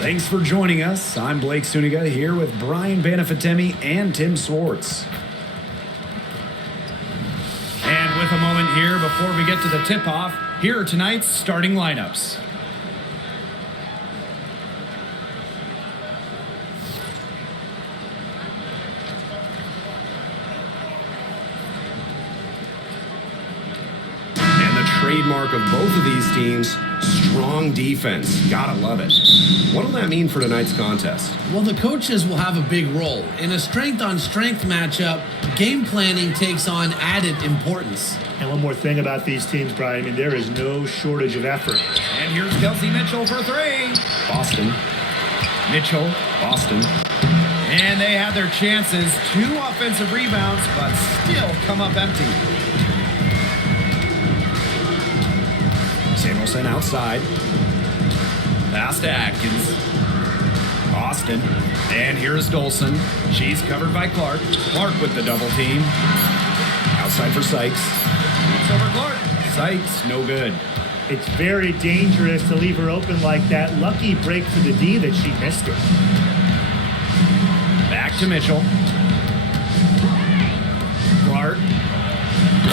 Thanks for joining us. I'm Blake Suniga here with Brian Banafitemi and Tim Swartz. And with a moment here before we get to the tip-off, here are tonight's starting lineups. And the trademark of both of these teams, strong defense. Gotta love it. What'll that mean for tonight's contest? Well, the coaches will have a big role. In a strength-on-strength matchup, game planning takes on added importance. And one more thing about these teams, Brian, I mean, there is no shortage of effort. And here's Kelsey Mitchell for three. Boston. Mitchell. Boston. And they had their chances. 2 offensive rebounds, but still come up empty. Samuelson outside. Pass to Atkins. Austin. And here's Dolson. She's covered by Clark. Clark with the double team. Outside for Sykes. It's over Clark. Sykes, no good. It's very dangerous to leave her open like that. Lucky break for the D that she missed it. Back to Mitchell. Clark.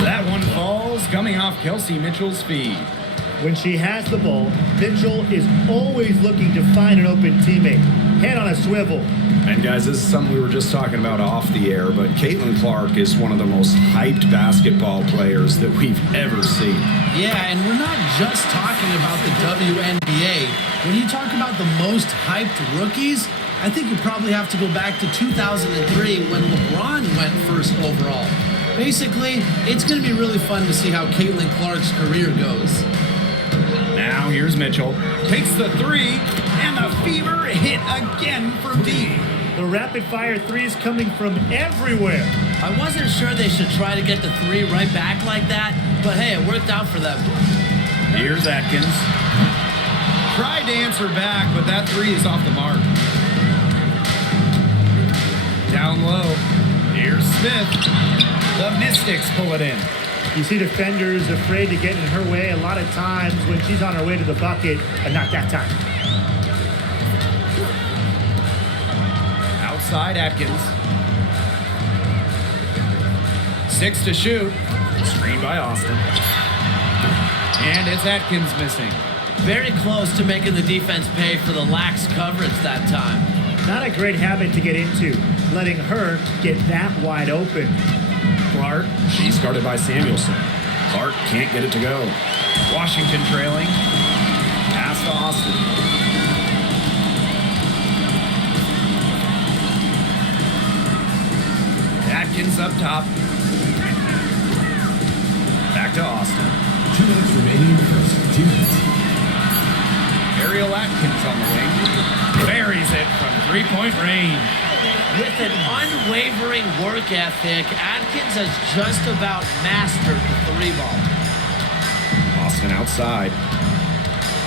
That one falls, coming off Kelsey Mitchell's feet. When she has the ball, Mitchell is always looking to find an open teammate. Head on a swivel. And guys, this is something we were just talking about off the air, but Caitlin Clark is one of the most hyped basketball players that we've ever seen. Yeah, and we're not just talking about the WNBA. When you talk about the most hyped rookies, I think you probably have to go back to 2003 when LeBron went first overall. Basically, it's going to be really fun to see how Caitlin Clark's career goes. Now here's Mitchell. Takes the three, and the Fever hit again from deep. The rapid-fire threes coming from everywhere. I wasn't sure they should try to get the three right back like that, but hey, it worked out for them. Here's Atkins. Tried to answer back, but that three is off the mark. Down low. Here's Smith. The Mystics pull it in. You see defenders afraid to get in her way a lot of times when she's on her way to the bucket, and not that time. Outside Atkins. 6 to shoot. Screen by Austin. And it's Atkins missing. Very close to making the defense pay for the lax coverage that time. Not a great habit to get into, letting her get that wide open. Clark, she's guarded by Samuelson. Clark can't get it to go. Washington trailing. Pass to Austin. Atkins up top. Back to Austin. 2 minutes remaining first 2 minutes. Ariel Atkins on the wing. Buries it from three-point range. With an unwavering work ethic, Atkins has just about mastered the three ball. Austin outside.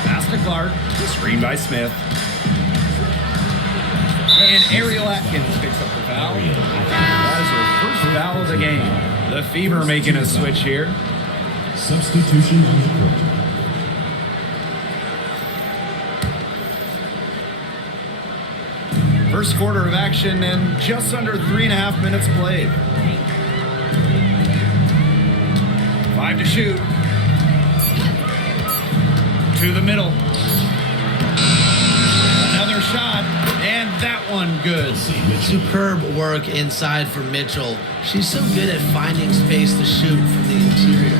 Pass to Clark. Screen by Smith. And Ariel Atkins picks up the foul. That is her first foul of the game. The Fever making a switch here. Substitution on the court. First quarter of action and just under 3.5 minutes played. 5 to shoot. To the middle. Another shot, and that one good. Superb work inside for Mitchell. She's so good at finding space to shoot from the interior.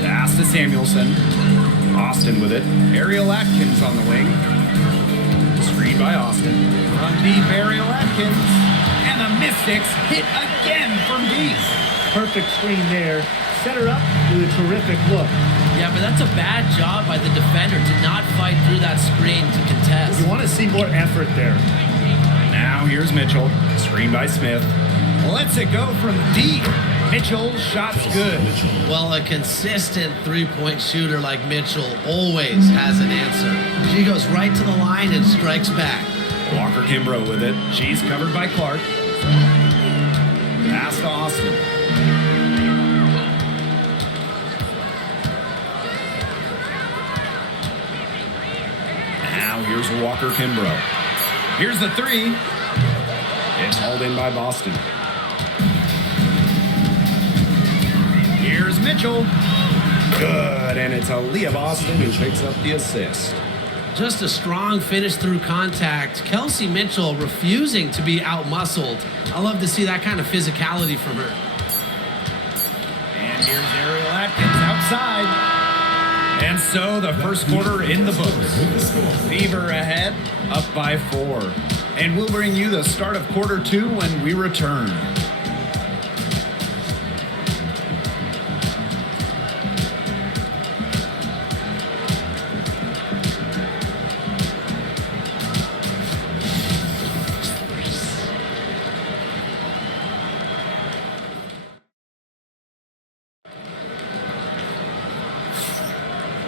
Pass to Samuelson. Austin with it. Ariel Atkins on the wing. Screen by Austin. From deep, Ariel Atkins. And the Mystics hit again from deep. Perfect screen there. Set her up with a terrific look. Yeah, but that's a bad job by the defender to not fight through that screen to contest. You want to see more effort there. Now here's Mitchell. Screen by Smith. Lets it go from deep. Mitchell's shot's good. Well, a consistent three-point shooter like Mitchell always has an answer. She goes right to the line and strikes back. Walker Kimbrough with it. She's covered by Clark. Pass to Austin. Now here's Walker Kimbrough. Here's the three. It's hauled in by Boston. Here's Mitchell. Good, and it's Aaliyah Boston who picks up the assist. Just a strong finish through contact. Kelsey Mitchell refusing to be outmuscled. I love to see that kind of physicality from her. And here's Ariel Atkins outside. And so the first quarter in the books. Fever ahead, up by 4. And we'll bring you the start of quarter 2 when we return.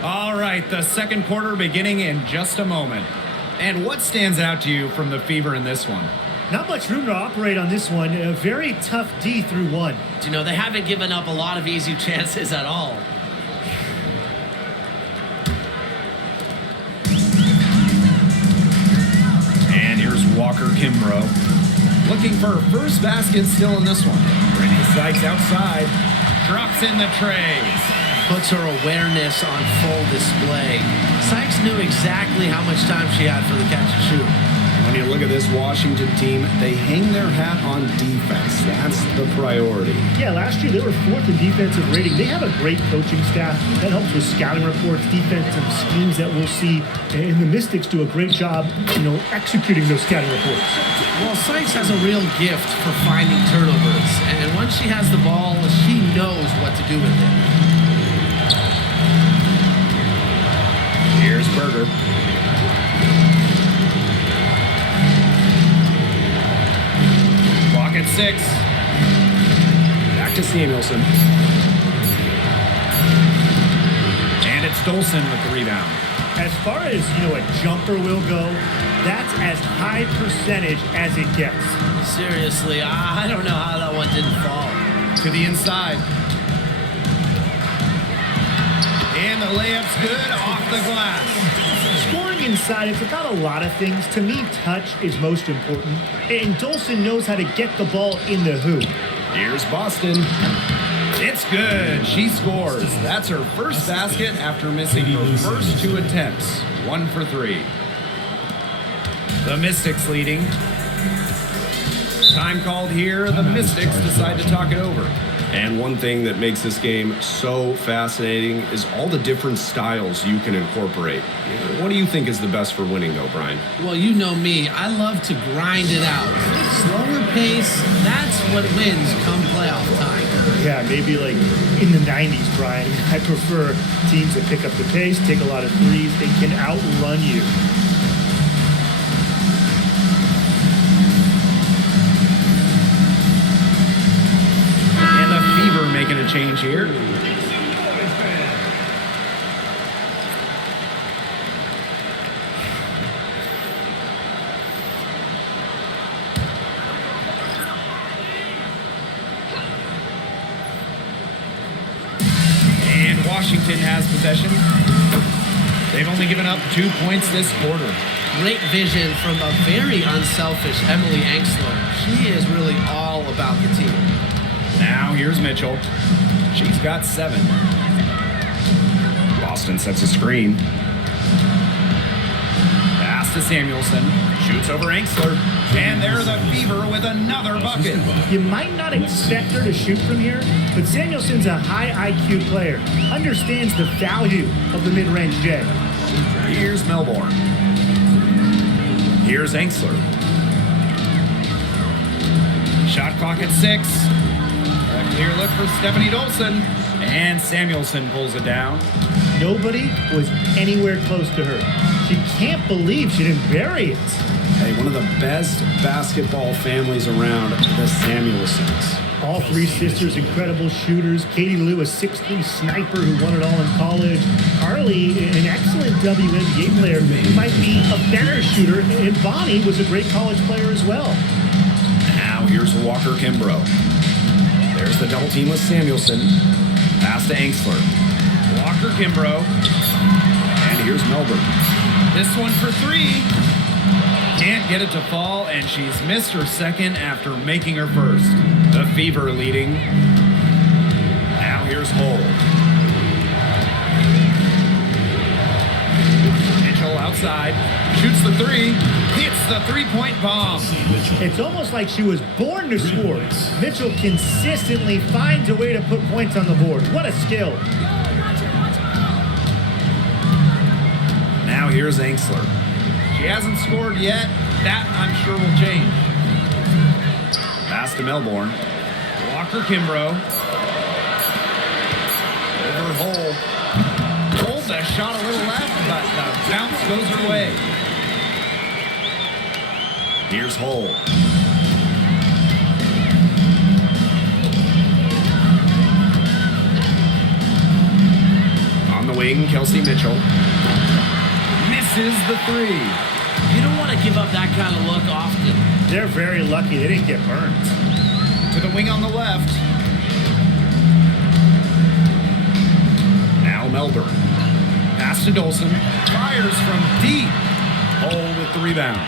All right, the second quarter beginning in just a moment. And what stands out to you from the Fever in this one? Not much room to operate on this one. A very tough D through 1. You know, they haven't given up a lot of easy chances at all. And here's Walker Kimbrough. Looking for her first basket still in this one. Brittany Sykes outside. Drops in the tray. Puts her awareness on full display. Sykes knew exactly how much time she had for the catch and shoot. When you look at this Washington team, they hang their hat on defense. That's the priority. Yeah, last year they were 4th in defensive rating. They have a great coaching staff that helps with scouting reports, defensive schemes that we'll see. And the Mystics do a great job, executing those scouting reports. Well, Sykes has a real gift for finding turnovers. And once she has the ball, she knows what to do with it. Here's Berger. Clock at 6. Back to Samuelson. And it's Dolson with the rebound. As far as, a jumper will go, that's as high percentage as it gets. Seriously, I don't know how that one didn't fall. To the inside. And the layup's good off the glass. Scoring inside, it's about a lot of things. To me, touch is most important. And Dolson knows how to get the ball in the hoop. Here's Boston. It's good. She scores. That's her first basket after missing her first 2 attempts. 1 for 3. The Mystics leading. Time called here. The Mystics decide to talk it over. And one thing that makes this game so fascinating is all the different styles you can incorporate. What do you think is the best for winning, though, Brian? Well, you know me. I love to grind it out. Slower pace, that's what wins come playoff time. Yeah, maybe like in the 90s, Brian. I prefer teams that pick up the pace, take a lot of threes. They can outrun you. And the Fever making a change here. And Washington has possession. They've only given up 2 points this quarter. Great vision from a very unselfish Emily Angsler. She is really all about the team. Now here's Mitchell. She's got 7. Boston sets a screen. Pass to Samuelson. Shoots over Angsler. And there's the Fever with another bucket. You might not expect her to shoot from here, but Samuelson's a high IQ player. Understands the value of the mid-range J. Here's Melbourne. Here's Angsler. Shot clock at 6. A clear look for Stephanie Dolson. And Samuelson pulls it down. Nobody was anywhere close to her. She can't believe she didn't bury it. Hey, one of the best basketball families around, the Samuelsons. All 3 sisters, incredible shooters. Katie Lou, a 6'3" sniper who won it all in college. Carly, an excellent WNBA player who might be a better shooter. And Bonnie was a great college player as well. Now here's Walker Kimbrough. There's the double team with Samuelson. Pass to Angsler. Walker Kimbrough. And here's Melbourne. This one for three. Can't get it to fall, and she's missed her second after making her first. The Fever leading. Now here's Hull. Mitchell outside, shoots the three, hits the three-point bomb. It's almost like she was born to score. Mitchell consistently finds a way to put points on the board. What a skill. Now here's Angsler. She hasn't scored yet. That, I'm sure, will change. Pass to Melbourne. Walker Kimbrough. Over Hull. Holds a shot a little left, but the bounce goes her way. Here's Hull. On the wing, Kelsey Mitchell. Misses the three. You don't want to give up that kind of look often. They're very lucky they didn't get burned. To the wing on the left. Now Melbourne. Pass to Dolson. Fires from deep. Hull with the rebound.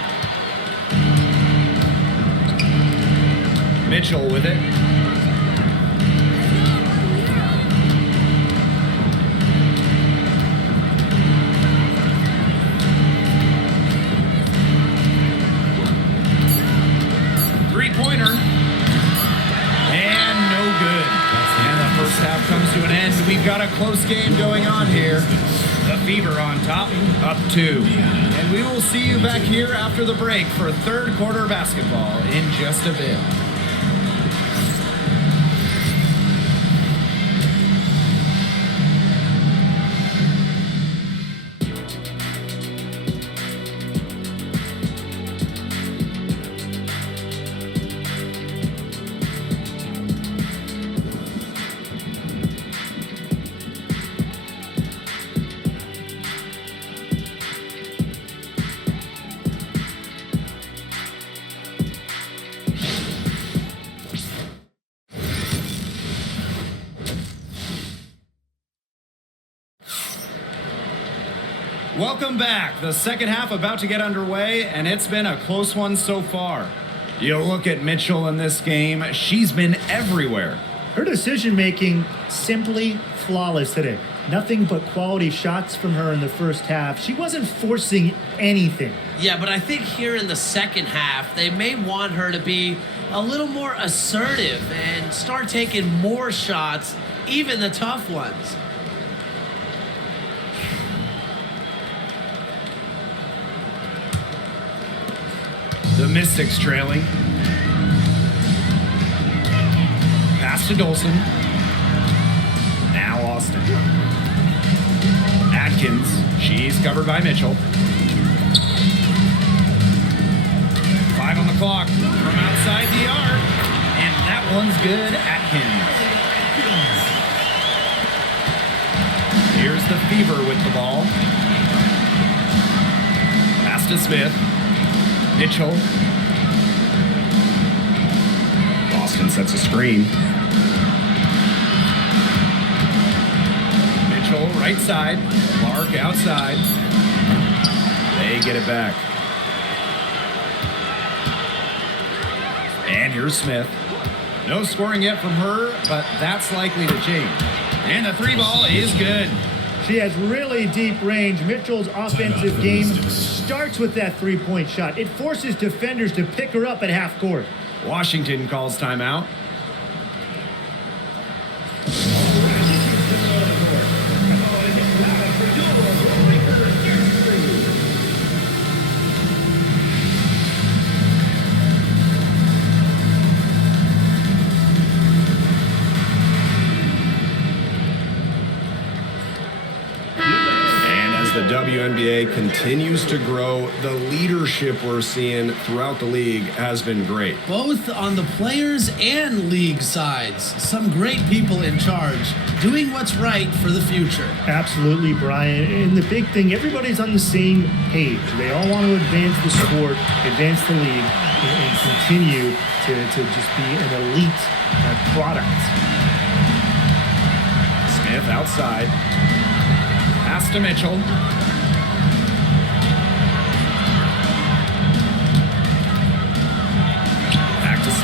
Mitchell with it. Three-pointer. And no good. And the first half comes to an end. We've got a close game going on here. The Fever on top, up 2. And we will see you back here after the break for third quarter basketball in just a bit. Welcome back. The second half about to get underway, and it's been a close one so far. You look at Mitchell in this game, she's been everywhere. Her decision-making simply flawless today. Nothing but quality shots from her in the first half. She wasn't forcing anything. Yeah, but I think here in the second half, they may want her to be a little more assertive and start taking more shots, even the tough ones. The Mystics trailing. Pass to Dolson. Now Austin. Atkins. She's covered by Mitchell. 5 on the clock from outside the arc. And that one's good. Atkins. Here's the Fever with the ball. Pass to Smith. Mitchell. Austin sets a screen. Mitchell right side. Clark outside. They get it back. And here's Smith. No scoring yet from her, but that's likely to change. And the three ball is good. She has really deep range. Mitchell's offensive game starts with that three-point shot. It forces defenders to pick her up at half court. Washington calls timeout. The WNBA continues to grow. The leadership we're seeing throughout the league has been great. Both on the players and league sides. Some great people in charge, doing what's right for the future. Absolutely, Brian. And the big thing, everybody's on the same page. They all want to advance the sport, advance the league, and continue to just be an elite product. Smith outside. Pass to Mitchell.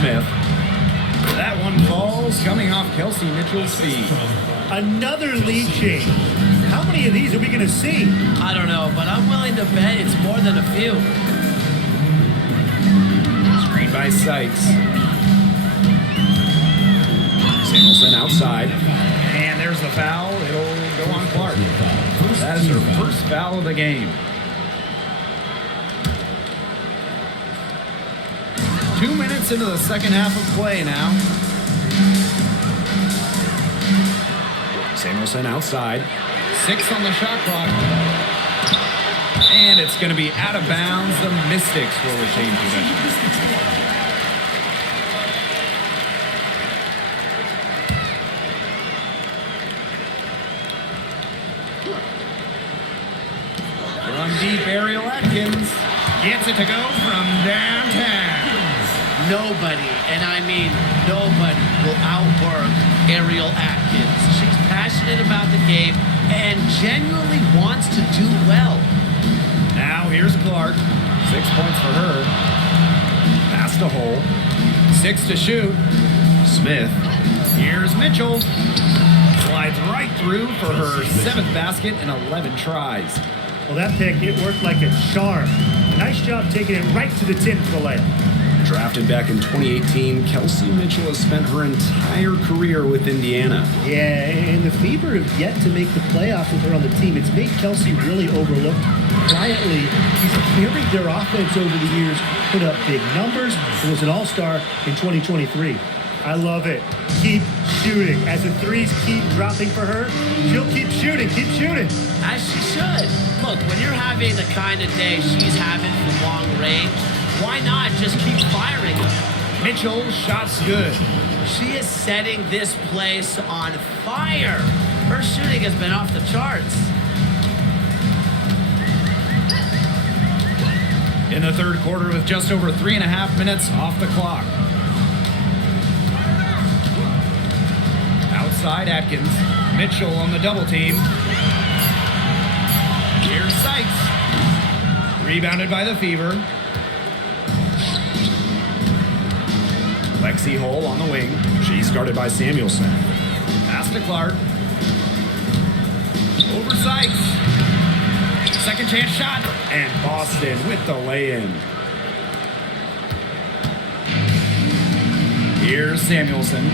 Smith. That one falls, coming off Kelsey Mitchell's feet. Another lead change. How many of these are we going to see? I don't know, but I'm willing to bet it's more than a few. Screen by Sykes. Samuelson outside. And there's the foul. It'll go on Clark. That is her first foul of the game. 2 minutes into the second half of play now. Samuelson outside. 6 on the shot clock. And it's going to be out of bounds. The Mystics will retain possession. From deep, Ariel Atkins gets it to go from downtown. Nobody, and I mean nobody, will outwork Ariel Atkins. She's passionate about the game and genuinely wants to do well. Now here's Clark. 6 points for her. Pass to Hole. 6 to shoot. Smith. Here's Mitchell. Slides right through for her 7th basket in 11 tries. Well, that pick, it worked like a charm. A nice job taking it right to the tin for the layup. Drafted back in 2018, Kelsey Mitchell has spent her entire career with Indiana. Yeah, and the Fever have yet to make the playoffs with her on the team. It's made Kelsey really overlooked. Quietly, she's carried their offense over the years, put up big numbers, and was an all-star in 2023. I love it. Keep shooting. As the threes keep dropping for her, she'll keep shooting. Keep shooting. As she should. Look, when you're having the kind of day she's having from long range, why not just keep firing them? Mitchell, shots good. She is setting this place on fire. Her shooting has been off the charts. In the third quarter with just over 3.5 minutes off the clock. Outside Atkins. Mitchell on the double team. Here's Sykes. Rebounded by the Fever. Lexi Hole on the wing. She's guarded by Samuelson. Pass to Clark. Over Sykes. Second chance shot. And Boston with the lay-in. Here's Samuelson.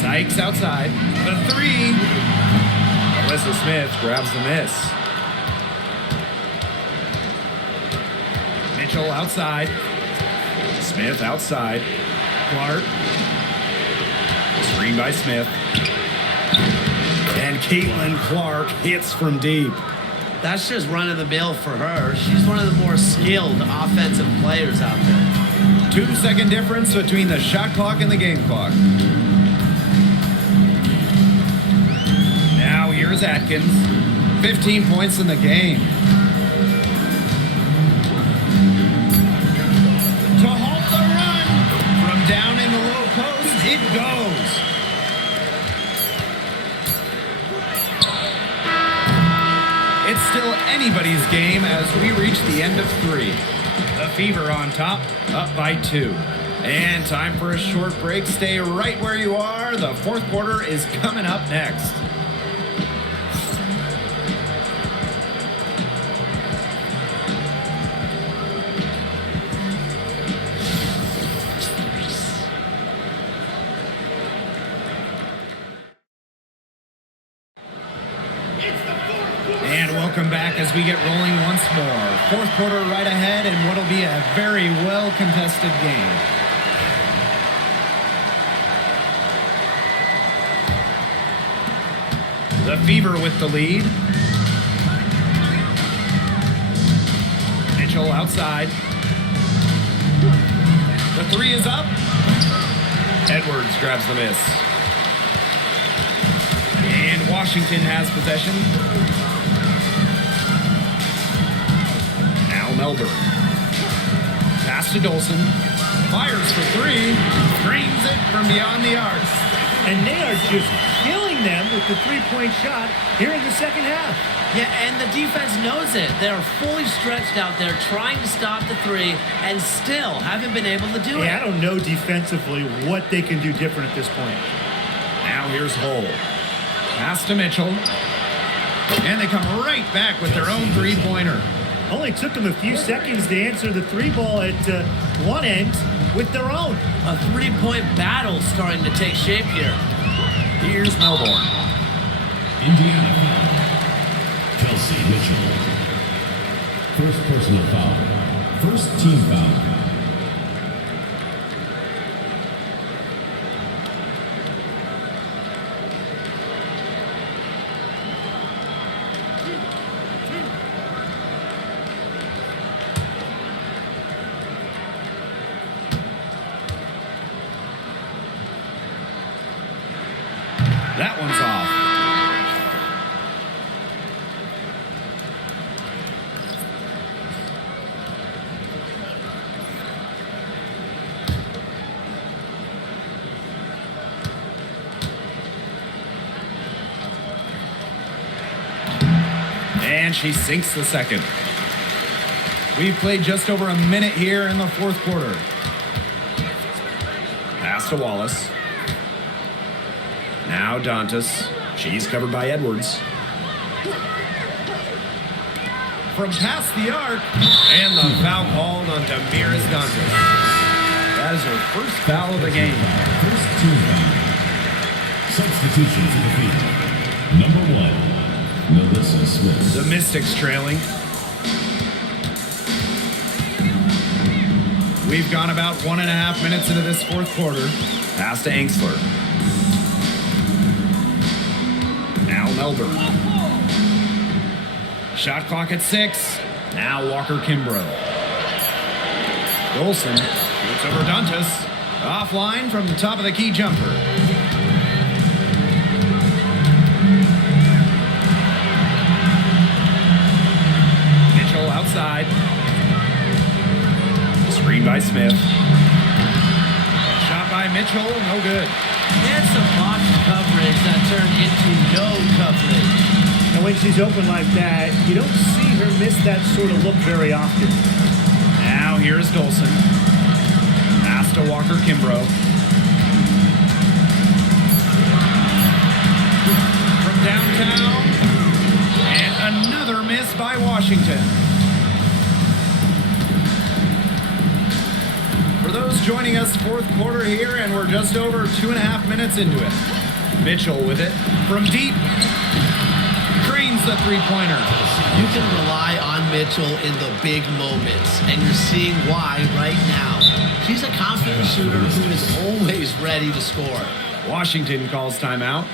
Sykes outside. The three. Alyssa Smith grabs the miss. Mitchell outside. Smith outside. Clark. Screen by Smith. And Caitlin Clark hits from deep. That's just running the mill for her. She's one of the more skilled offensive players out there. 2-second difference between the shot clock and the game clock. Now here's Atkins. 15 points in the game. To halt the run. From down in the low post, it goes. It's still anybody's game as we reach the end of 3. The Fever on top, up by 2. And time for a short break. Stay right where you are. The fourth quarter is coming up next. And welcome back as we get rolling once more. Fourth quarter right ahead and what'll be a very well-contested game. The Fever with the lead. Mitchell outside. The three is up. Edwards grabs the miss. And Washington has possession. Now Melbourne. Pass to Dolson. Fires for 3. Drains it from beyond the arc. And they are just killing hurting them with the three-point shot here in the second half. Yeah, and the defense knows it. They're fully stretched out there trying to stop the three and still haven't been able to do it. I don't know defensively what they can do different at this point. Now here's Hull. Pass to Mitchell. And they come right back with their own three-pointer. Only took them a few seconds to answer the three ball at one end with their own. A three-point battle starting to take shape here. Here's Melbourne. Indiana foul. Kelsey Mitchell. First personal foul. First team foul. That one's off. And she sinks the second. We've played just over a minute here in the fourth quarter. Pass to Wallace. Now Dantas. She's covered by Edwards. From past the arc. And the foul called on Damiris Dantas. That is her first foul of the game. First team foul. Substitution for the field. Number 1, Melissa Smith. The Mystics trailing. We've gone about 1.5 minutes into this fourth quarter. Pass to Angsler. Now Melbourne. Shot clock at 6. Now Walker Kimbrough. Golson shoots over Dantas. Offline from the top of the key jumper. Mitchell outside. Screen by Smith. Shot by Mitchell, no good. And some botched coverage that turned into no coverage. And when she's open like that, you don't see her miss that sort of look very often. Now here's Golson. Pass to Walker Kimbrough. From downtown. And another miss by Washington. For those joining us, fourth quarter here, and we're just over 2.5 minutes into it. Mitchell with it from deep. Drains the three-pointer. You can rely on Mitchell in the big moments, and you're seeing why right now. She's a confident shooter who is always ready to score. Washington calls timeout.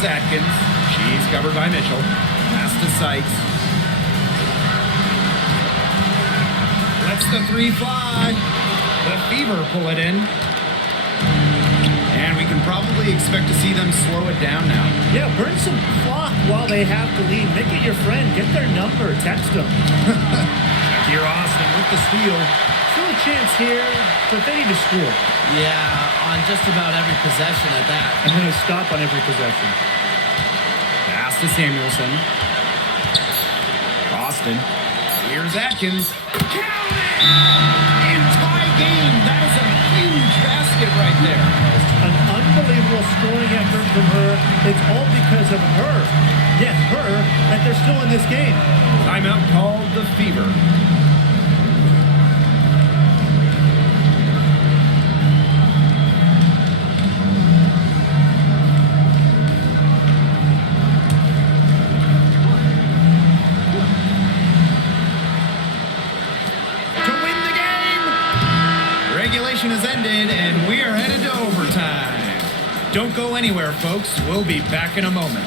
Atkins. She's covered by Mitchell. Pass to Sykes. Lets the three fly. The Fever pull it in. And we can probably expect to see them slow it down now. Yeah, burn some clock while they have the lead. Make it your friend. Get their number. Text them. Here Austin with the steal. Still a chance here, but they need to score. Yeah, on just about every possession at that. I'm going to stop on every possession. Pass to Samuelson. Austin. Here's Atkins. Count it! And tie game. That is a huge basket right there. An unbelievable scoring effort from her. It's all because of her. Yes, her, that they're still in this game. Timeout called the Fever. Has ended, and we are headed to overtime. Don't go anywhere, folks. We'll be back in a moment.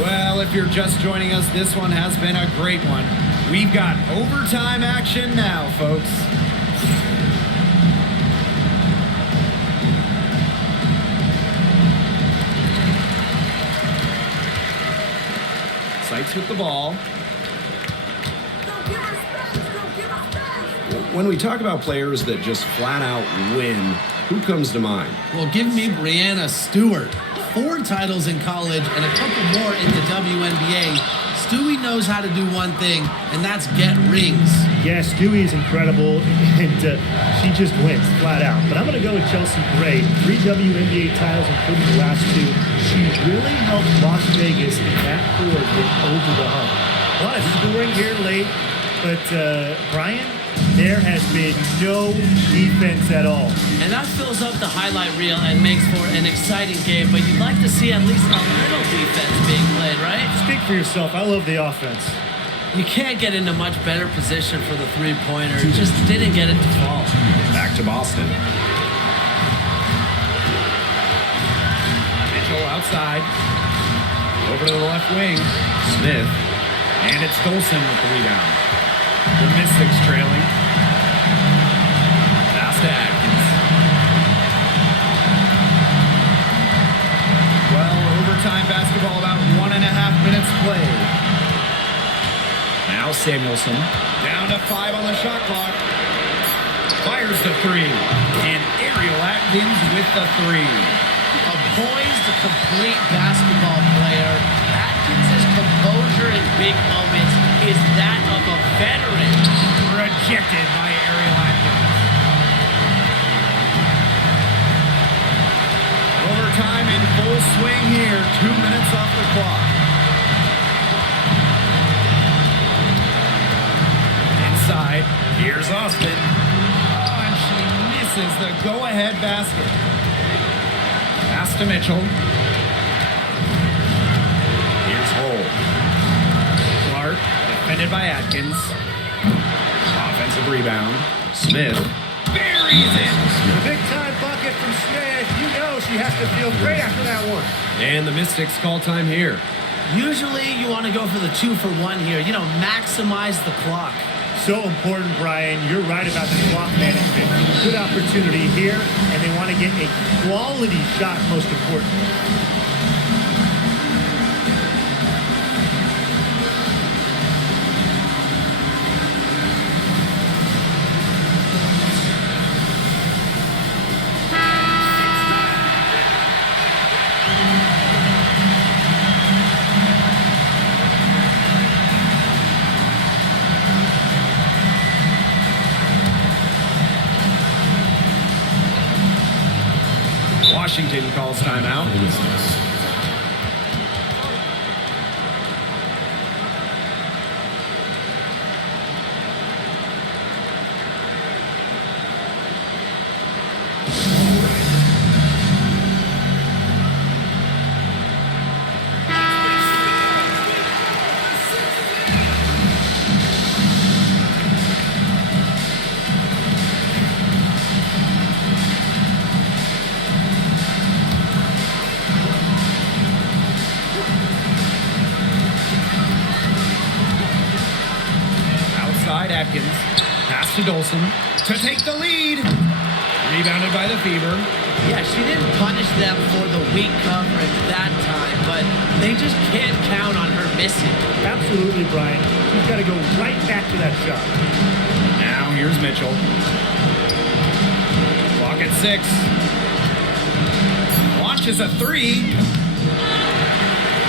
Well, if you're just joining us, this one has been a great one. We've got overtime action now, folks. Sykes with the ball. When we talk about players that just flat out win, who comes to mind? Well, give me Brianna Stewart. 4 titles in college and a couple more in the WNBA. Stewie knows how to do one thing, and that's get rings. Yeah, Stewie is incredible, and she just wins flat out. But I'm going to go with Chelsea Gray. 3 WNBA titles, including the last 2. She really helped Las Vegas in that court get over the hump. A lot of scoring here late, but Brian, there has been no defense at all. And that fills up the highlight reel and makes for an exciting game, but you'd like to see at least a little defense being played, right? Speak for yourself. I love the offense. You can't get in a much better position for the three-pointer. Just didn't get it to fall. Back to Boston. Mitchell outside. Over to the left wing. Smith. And it's Dolson with the rebound. The Mystics trailing. Pass to Atkins. Well, overtime basketball, about 1.5 minutes played. Now Samuelson. Down to 5 on the shot clock. Fires the 3. And Ariel Atkins with the 3. A poised, complete basketball player. Atkins' composure in big moments is that of a veteran. Rejected by Ariel Atkins. Overtime in full swing here. 2 minutes off the clock. Inside. Here's Austin. Oh, and she misses the go-ahead basket. Pass to Mitchell. Here's Hole. Clark, defended by Atkins. Offensive rebound. Smith. Buries it. The big-time bucket from Smith. You know she has to feel great after that one. And the Mystics call time here. Usually you want to go for the 2-for-1 here. You know, maximize the clock. So important, Brian. You're right about the clock management. Good opportunity here, and they want to get a quality shot, most importantly. Washington calls timeout. Atkins. Pass to Dolson to take the lead. Rebounded by the Fever. Yeah, she didn't punish them for the weak coverage that time, but they just can't count on her missing. Absolutely, Brian. She's got to go right back to that shot. Now here's Mitchell. Clock at 6. Launches a 3.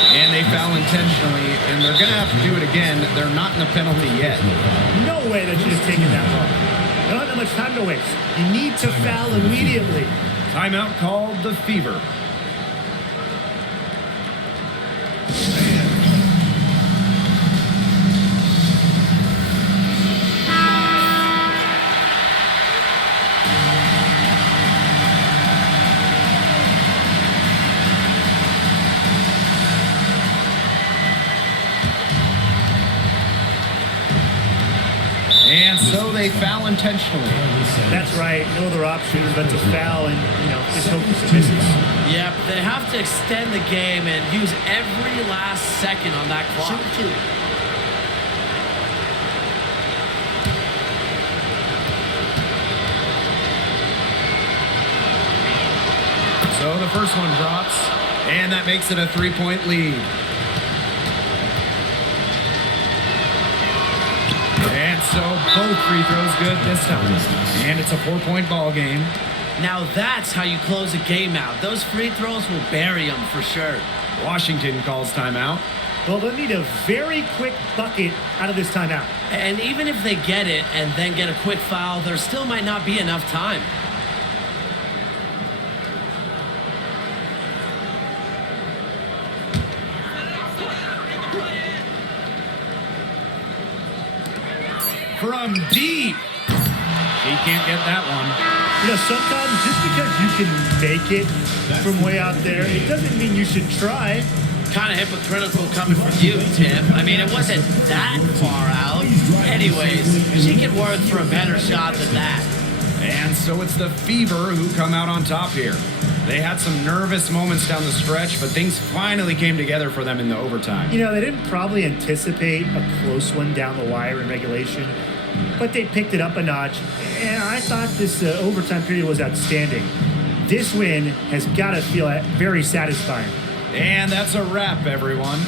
And they foul intentionally, and they're going to have to do it again. They're not in the penalty yet. No way that she's taking that long. They don't have that much time to waste. You need to foul immediately. Timeout called the Fever. So they foul intentionally. That's right. No other option but to foul and, just hope he misses. Yep, they have to extend the game and use every last second on that clock. So the first one drops, and that makes it a 3-point lead. And so both free throws good this time. And it's a 4-point ball game. Now that's how you close a game out. Those free throws will bury them for sure. Washington calls timeout. Well, they'll need a very quick bucket out of this timeout. And even if they get it and then get a quick foul, there still might not be enough time. From deep. He can't get that one. Sometimes just because you can make it from way out there, it doesn't mean you should try. Kind of hypocritical coming from you, Tim. I mean, it wasn't that far out. Anyways, she can work for a better shot than that. And so it's the Fever who come out on top here. They had some nervous moments down the stretch, but things finally came together for them in the overtime. They didn't probably anticipate a close one down the wire in regulation, but they picked it up a notch, and I thought this overtime period was outstanding. This win has got to feel very satisfying. And that's a wrap, everyone.